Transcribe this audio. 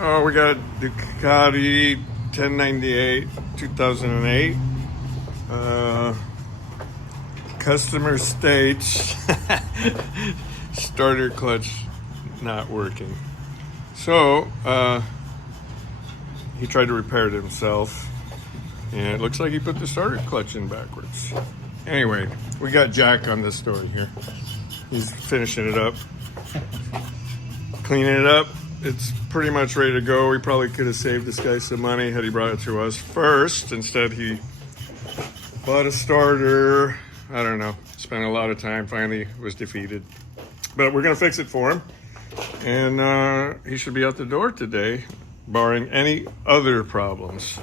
Oh, we got Ducati 1098 2008. Customer stage. Starter clutch not working. So, he tried to repair it himself. And it looks like he put the starter clutch in backwards. Anyway, we got Jack on this story here. He's finishing it up. Cleaning it up. It's pretty much ready to go. We probably could have saved this guy some money had he brought it to us first. Instead, he bought a starter. I don't know. Spent a lot of time. Finally was defeated. But we're going to fix it for him. And he should be out the door today, barring any other problems.